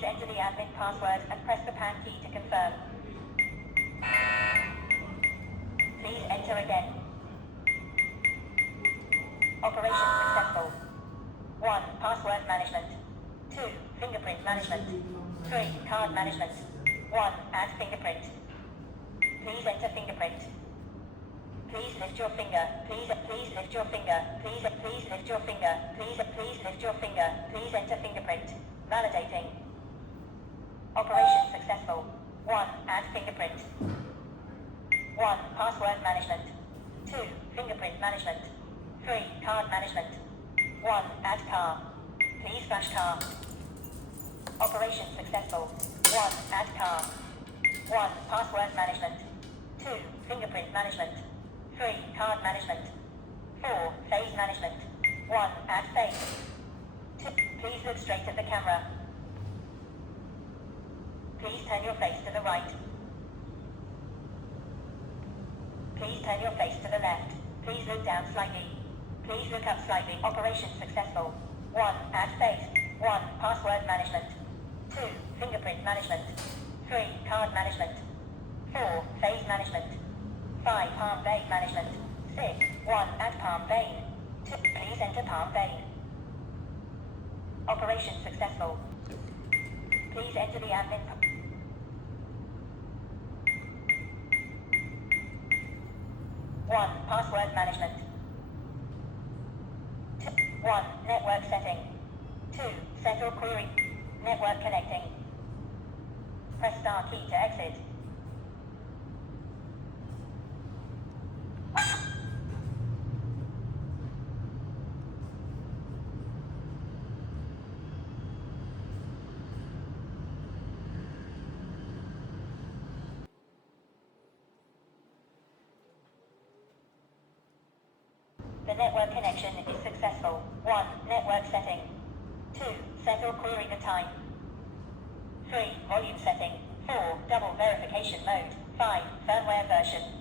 Please enter the admin password and press the pound key to confirm. Please enter again. Operation successful. 1. Password management. 2. Fingerprint management. 3. Card management. 1. Add fingerprint. Please enter fingerprint. Please lift your finger. Please lift your finger. Please lift your finger. Please lift your finger. Please enter fingerprint. Validating. Operation successful. 1. Add fingerprint. 1. Password management. 2. Fingerprint management. 3. Card management. 1. Add car. Please flash car. Operation successful. 1. Add car. 1. Password management. 2. Fingerprint management. 3. Card management. 4. Face management. 1. Add face. 2. Please look straight at the camera. Please turn your face to the right. Please turn your face to the left. Please look down slightly. Please look up slightly. Operation successful. 1. Add face. 1. Password management. 2. Fingerprint management. 3. Card management. 4. Face management. 5. Palm vein management. 6. 1. Add palm vein. 2. Please enter palm vein. Operation successful. Please enter the admin. 1. Password management. 2. 1. Network setting. 2. Settle query. Network connecting. Press star key to exit. The network connection is successful. 1. Network setting. 2. Settle query the time. 3. Volume setting. 4. Double verification mode. 5. Firmware version.